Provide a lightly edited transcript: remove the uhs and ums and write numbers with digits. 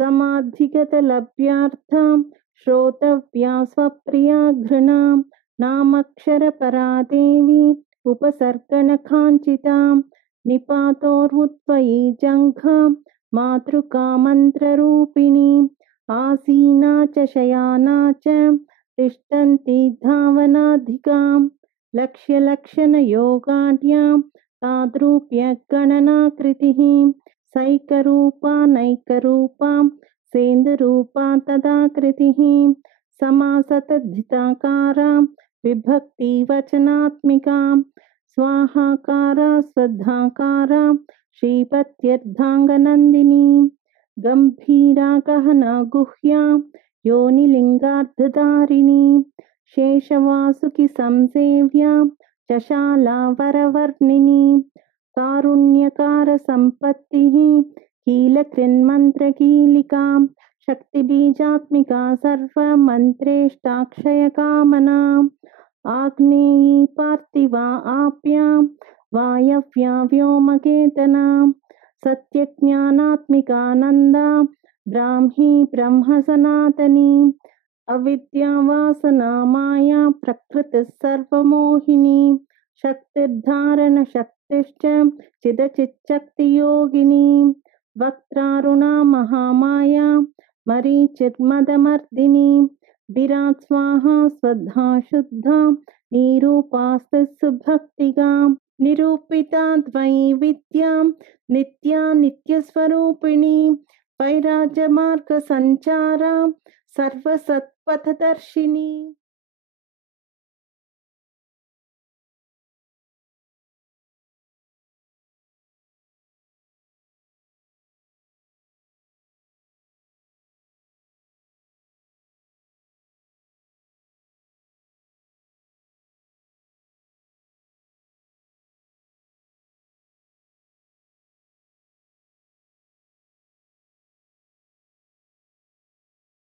समाधिगतलभ्यार्थं श्रोतव्या स्वप्रिया घृणां नामक्षरपरा देवी उपसर्गणकाञ्चितां निपातोर्मुत्त्वयी जङ्घां मातृका मन्त्ररूपिणीम् आसीना च शयाना च तिष्ठन्ति धावनाधिकां लक्ष्यलक्षणयोगाढ्यां ताद्रूप्यगणनाकृतिः सैकरूपा नैकरूपां सेन्दुरूपा तदाकृतिः समासतद्धिताकारां विभक्तिवचनात्मिकां स्वाहाकारा स्वधाकारां श्रीपत्यर्धाङ्गनन्दिनीं गम्भीरा गहना गुह्यां योनिलिङ्गार्धधारिणीं शेषवासुकि संसेव्यां चशाला वरवर्णिनीं कारुण्यकारसम्पत्तिः कीलकृन्मन्त्रकीलिकां शक्तिबीजात्मिका सर्वमन्त्रेष्टाक्षयकामनाम् आग्नेयी पार्थिवा आप्यां वायव्या व्योमकेतनां सत्यज्ञानात्मिकानन्दा ब्राह्मी ब्रह्मसनातनी अविद्यावासना माया प्रकृतिः सर्वमोहिनी शक्तिर्धारणशक्तिश्च चिदचिच्छक्तियोगिनी वक्त्रारुणा महामाया मरीचिर्मदमर्दिनी विराट् स्वाहा स्वधा शुद्धा निरूपास्ति सुभक्तिगां निरूपिता द्वयी विद्यां नित्या नित्यस्वरूपिणी वैराजमार्गसञ्चारा सर्वसत्पथदर्शिनी।